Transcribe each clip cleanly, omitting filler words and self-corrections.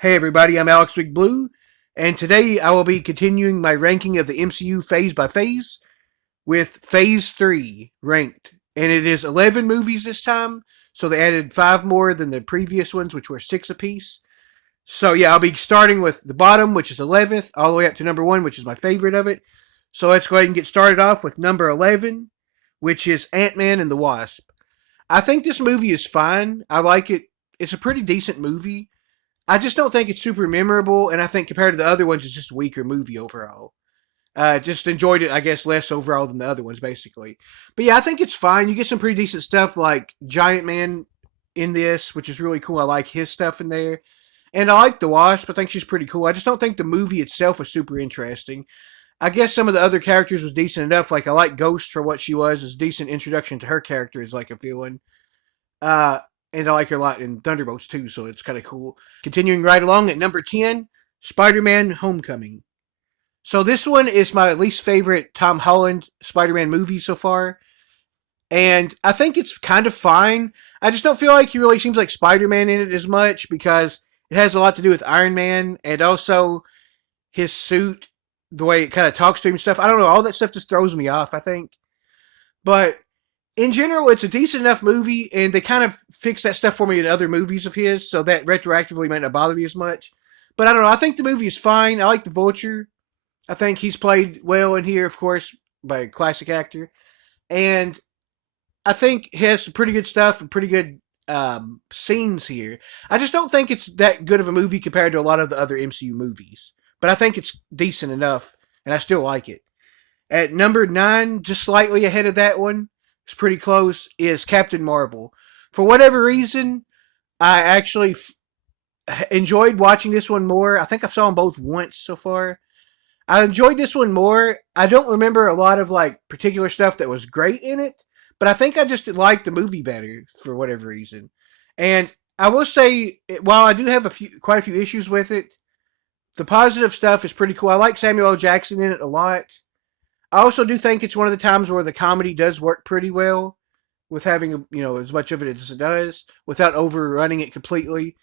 Hey everybody, I'm Alex Big Blue, and today I will be continuing my ranking of the MCU phase by phase with Phase 3 ranked. And it is 11 movies this time, so they added 5 more than the previous ones, which were 6 apiece. So yeah, I'll be starting with the bottom, which is 11th, all the way up to number 1, which is my favorite of it. So let's go ahead and get started off with number 11, which is Ant-Man and the Wasp. I think this movie is fine. I like it. It's a pretty decent movie. I just don't think it's super memorable, and I think compared to the other ones, it's just a weaker movie overall. Just enjoyed it, I guess, less overall than the other ones, basically. But yeah, I think it's fine. You get some pretty decent stuff like Giant Man in this, which is really cool. I like his stuff in there. And I like the Wasp. I think she's pretty cool. I just don't think the movie itself was super interesting. I guess some of the other characters was decent enough. Like I like Ghost for what she was. It's a decent introduction to her character as like a villain. Uh, and I like her a lot in Thunderbolts too, so it's kind of cool. Continuing right along at number 10, Spider-Man Homecoming. So this one is my least favorite Tom Holland Spider-Man movie so far. And I think it's kind of fine. I just don't feel like he really seems like Spider-Man in it as much because it has a lot to do with Iron Man and also his suit, the way it kind of talks to him and stuff. I don't know, all that stuff just throws me off, I think. But in general, it's a decent enough movie, and they kind of fix that stuff for me in other movies of his, so that retroactively might not bother me as much. But I don't know. I think the movie is fine. I like the Vulture. I think he's played well in here, of course, by a classic actor, and I think he has some pretty good stuff and pretty good scenes here. I just don't think it's that good of a movie compared to a lot of the other MCU movies, but I think it's decent enough, and I still like it. At number 9, just slightly ahead of that one, it's pretty close, is Captain Marvel. For whatever reason, I actually enjoyed watching this one more. I think I've saw them both once so far. I enjoyed this one more. I don't remember a lot of like particular stuff that was great in it, but I think I just liked the movie better for whatever reason. And I will say, while I do have quite a few issues with it, the positive stuff is pretty cool. I like Samuel L. Jackson in it a lot. I also do think it's one of the times where the comedy does work pretty well with having as much of it as it does without overrunning it completely.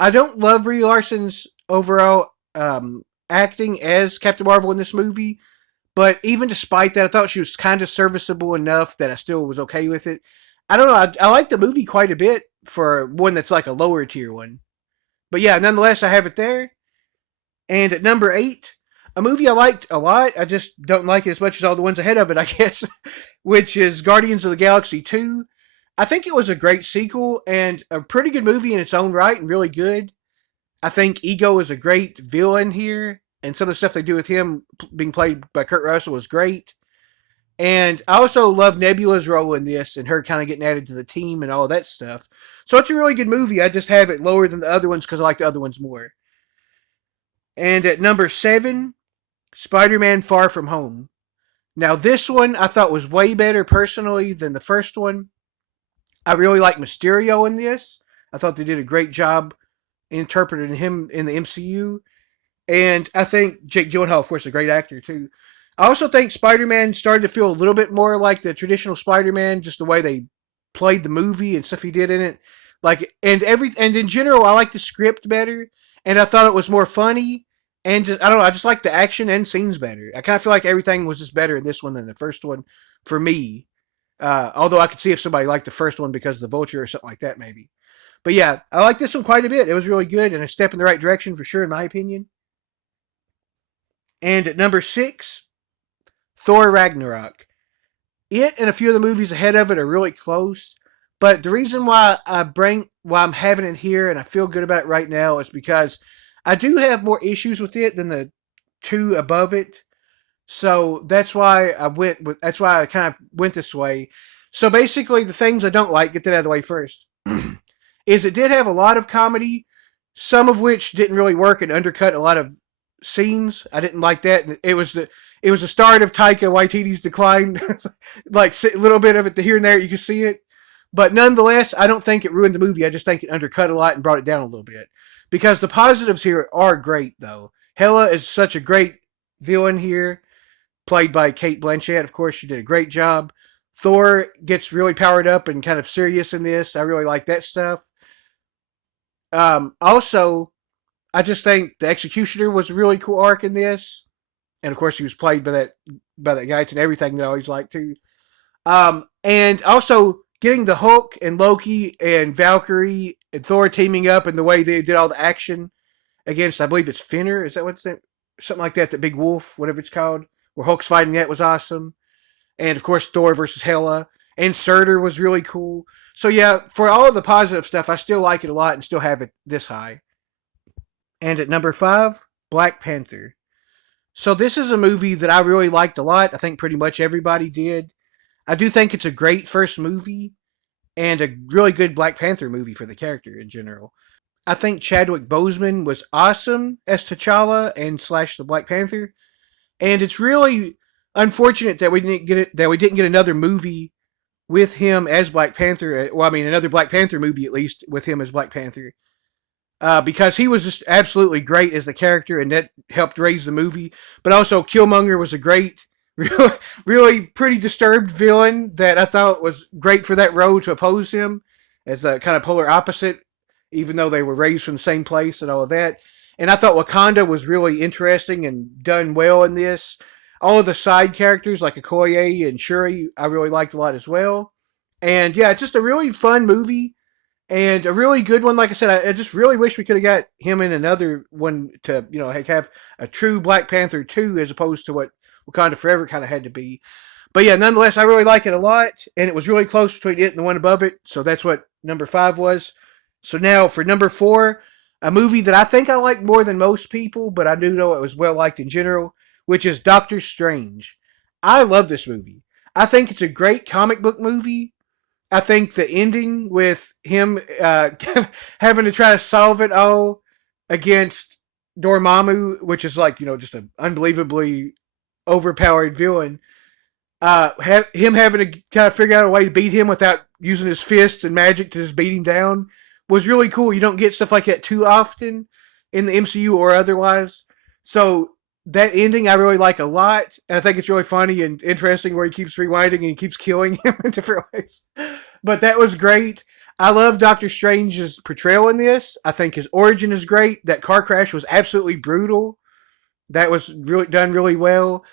I don't love Brie Larson's overall acting as Captain Marvel in this movie, but even despite that, I thought she was kind of serviceable enough that I still was okay with it. I don't know. I like the movie quite a bit for one that's like a lower tier one, but yeah, nonetheless, I have it there. And at number 8, a movie I liked a lot. I just don't like it as much as all the ones ahead of it, I guess, which is Guardians of the Galaxy 2. I think it was a great sequel and a pretty good movie in its own right and really good. I think Ego is a great villain here, and some of the stuff they do with him being played by Kurt Russell was great. And I also love Nebula's role in this and her kind of getting added to the team and all that stuff. So it's a really good movie. I just have it lower than the other ones because I like the other ones more. And at number 7, Spider-Man Far From Home. Now, this one I thought was way better personally than the first one. I really like Mysterio in this. I thought they did a great job interpreting him in the MCU. And I think Jake Gyllenhaal, of course, is a great actor too. I also think Spider-Man started to feel a little bit more like the traditional Spider-Man, just the way they played the movie and stuff he did in it. And in general, I like the script better, and I thought it was more funny. And I don't know, I just like the action and scenes better. I kind of feel like everything was just better in this one than the first one for me. Although I could see if somebody liked the first one because of the Vulture or something like that, maybe. But yeah, I like this one quite a bit. It was really good and a step in the right direction for sure, in my opinion. And at number 6, Thor Ragnarok. It and a few of the movies ahead of it are really close. But the reason why I'm having it here and I feel good about it right now is because I do have more issues with it than the two above it. So that's why I kind of went this way. So basically the things I don't like, get that out of the way first. Is it did have a lot of comedy, some of which didn't really work and undercut a lot of scenes. I didn't like that. And it was the start of Taika Waititi's decline. Like a little bit of it here and there, you can see it. But nonetheless, I don't think it ruined the movie. I just think it undercut a lot and brought it down a little bit. Because the positives here are great, though. Hela is such a great villain here, played by Kate Blanchett. Of course, she did a great job. Thor gets really powered up and kind of serious in this. I really like that stuff. Also, I just think the Executioner was a really cool arc in this, and of course he was played by that guy. It's in everything that I always like to. And also getting the Hulk and Loki and Valkyrie and Thor teaming up and the way they did all the action against, I believe it's Finner. Is that what's that? Something like that. The big wolf, whatever it's called, where Hulk's fighting that was awesome. And of course Thor versus Hela and Surtur was really cool. So yeah, for all of the positive stuff, I still like it a lot and still have it this high. And at number five, Black Panther. So this is a movie that I really liked a lot. I think pretty much everybody did. I do think it's a great first movie and a really good Black Panther movie for the character in general. I think Chadwick Boseman was awesome as T'Challa and slash the Black Panther, and it's really unfortunate that we didn't get another movie with him as Black Panther. Well, I mean, another Black Panther movie at least with him as Black Panther, because he was just absolutely great as the character, and that helped raise the movie. But also, Killmonger was a great, really, really pretty disturbed villain that I thought was great for that role to oppose him as a kind of polar opposite, even though they were raised from the same place and all of that. And I thought Wakanda was really interesting and done well in this. All of the side characters like Okoye and Shuri, I really liked a lot as well. And yeah, it's just a really fun movie and a really good one. Like I said, I just really wish we could have got him in another one to, have a true Black Panther 2 as opposed to what Wakanda Forever kind of had to be. But yeah, nonetheless, I really like it a lot, and it was really close between it and the one above it, so that's what number five was. So now for number four, a movie that I think I like more than most people, but I do know it was well liked in general, which is Doctor Strange. I love this movie. I think it's a great comic book movie. I think the ending with him having to try to solve it all against Dormammu, which is like, just an unbelievably overpowered villain, him having to kind of figure out a way to beat him without using his fists and magic to just beat him down was really cool. You don't get stuff like that too often in the MCU or otherwise. So that ending I really like a lot, and I think it's really funny and interesting where he keeps rewinding and he keeps killing him in different ways. But that was great. I love Doctor Strange's portrayal in this. I think his origin is great. That car crash was absolutely brutal. That was really done really well.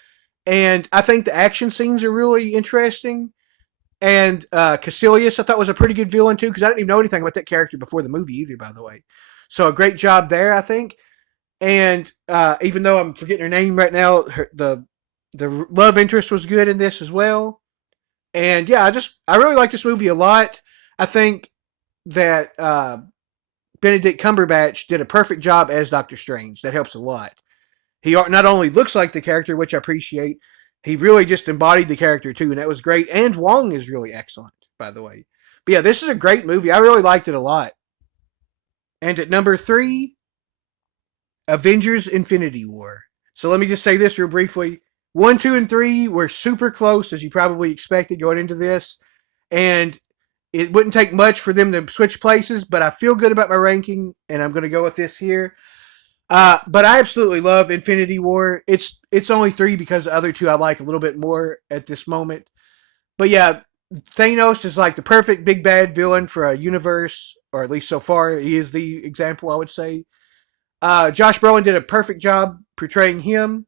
And I think the action scenes are really interesting. And Caecilius, I thought was a pretty good villain too, because I didn't even know anything about that character before the movie either, by the way. So a great job there, I think. And even though I'm forgetting her name right now, the love interest was good in this as well. And yeah, I really like this movie a lot. I think that Benedict Cumberbatch did a perfect job as Doctor Strange. That helps a lot. He not only looks like the character, which I appreciate, he really just embodied the character too, and that was great. And Wong is really excellent, by the way. But yeah, this is a great movie. I really liked it a lot. And at number three, Avengers Infinity War. So let me just say this real briefly. One, two, and three were super close, as you probably expected going into this. And it wouldn't take much for them to switch places, but I feel good about my ranking, and I'm going to go with this here. But I absolutely love Infinity War. It's only three because the other two I like a little bit more at this moment. But yeah, Thanos is like the perfect big bad villain for a universe, or at least so far, he is the example, I would say. Josh Brolin did a perfect job portraying him,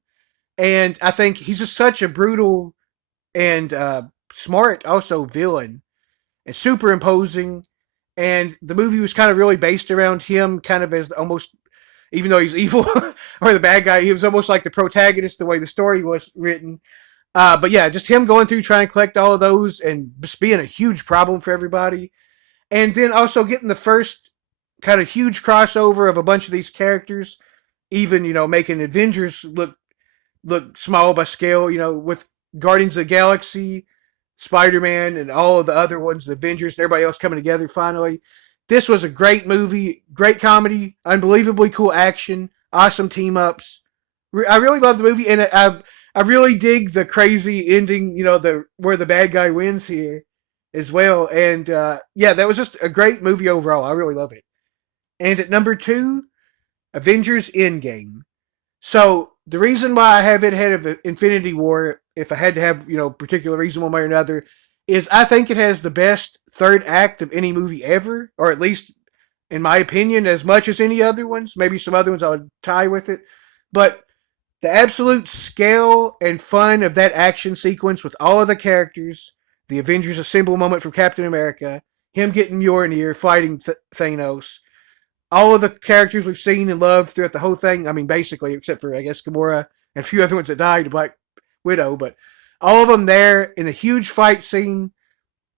and I think he's just such a brutal and smart, also villain, and super imposing. And the movie was kind of really based around him, kind of as almost, even though he's evil or the bad guy, he was almost like the protagonist the way the story was written. But yeah, just him going through trying to collect all of those and just being a huge problem for everybody. And then also getting the first kind of huge crossover of a bunch of these characters, even, making Avengers look small by scale, with Guardians of the Galaxy, Spider-Man, and all of the other ones, the Avengers, and everybody else coming together finally. This was a great movie, great comedy, unbelievably cool action, awesome team ups. I really love the movie, and I really dig the crazy ending. The where the bad guy wins here, as well. And yeah, that was just a great movie overall. I really love it. And at number two, Avengers Endgame. So the reason why I have it ahead of Infinity War, if I had to have particular reason one way or another, is I think it has the best third act of any movie ever, or at least in my opinion, as much as any other ones. Maybe some other ones I would tie with it. But the absolute scale and fun of that action sequence with all of the characters, the Avengers Assemble moment from Captain America, him getting Mjolnir, fighting Thanos, all of the characters we've seen and loved throughout the whole thing. I mean, basically, except for, I guess, Gamora and a few other ones that died, Black Widow, but all of them there in a huge fight scene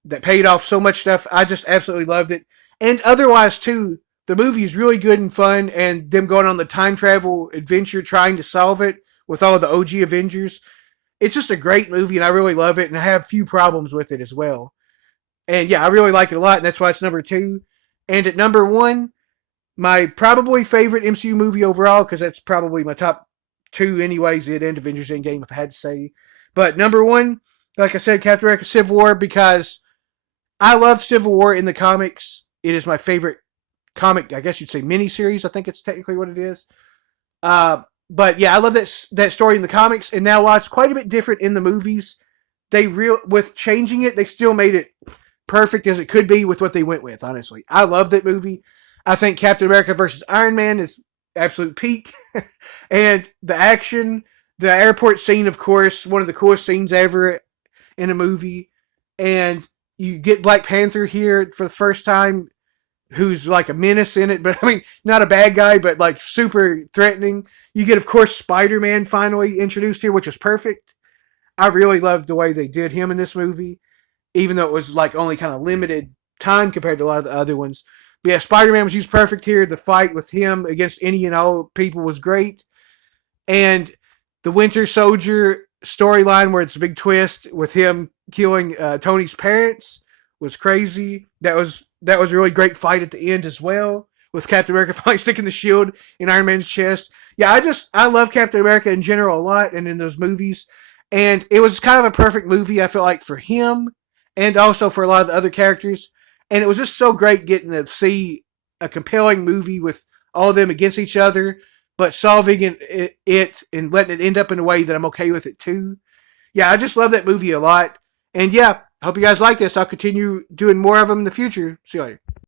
that paid off so much stuff. I just absolutely loved it. And otherwise, too, the movie is really good and fun, and them going on the time travel adventure trying to solve it with all of the OG Avengers. It's just a great movie, and I really love it, and I have few problems with it as well. And yeah, I really like it a lot, and that's why it's number two. And at number one, my probably favorite MCU movie overall, because that's probably my top two, anyways, it and Avengers Endgame, if I had to say. But number one, like I said, Captain America Civil War, because I love Civil War in the comics. It is my favorite comic, I guess you'd say miniseries. I think it's technically what it is. But yeah, I love that story in the comics. And now while it's quite a bit different in the movies, with changing it, they still made it perfect as it could be with what they went with. Honestly, I love that movie. I think Captain America versus Iron Man is absolute peak, and the action, the airport scene, of course, one of the coolest scenes ever in a movie. And you get Black Panther here for the first time, who's like a menace in it, but I mean, not a bad guy, but like super threatening. You get, of course, Spider-Man finally introduced here, which is perfect. I really loved the way they did him in this movie, even though it was like only kind of limited time compared to a lot of the other ones. But yeah, Spider-Man was used perfect here. The fight with him against any and all people was great. And the Winter Soldier storyline, where it's a big twist with him killing Tony's parents, was crazy. That was a really great fight at the end as well, with Captain America finally sticking the shield in Iron Man's chest. Yeah, I love Captain America in general a lot, and in those movies. And it was kind of a perfect movie, I feel like, for him, and also for a lot of the other characters. And it was just so great getting to see a compelling movie with all of them against each other, but solving it and letting it end up in a way that I'm okay with it too. Yeah, I just love that movie a lot. And yeah, I hope you guys like this. I'll continue doing more of them in the future. See you later.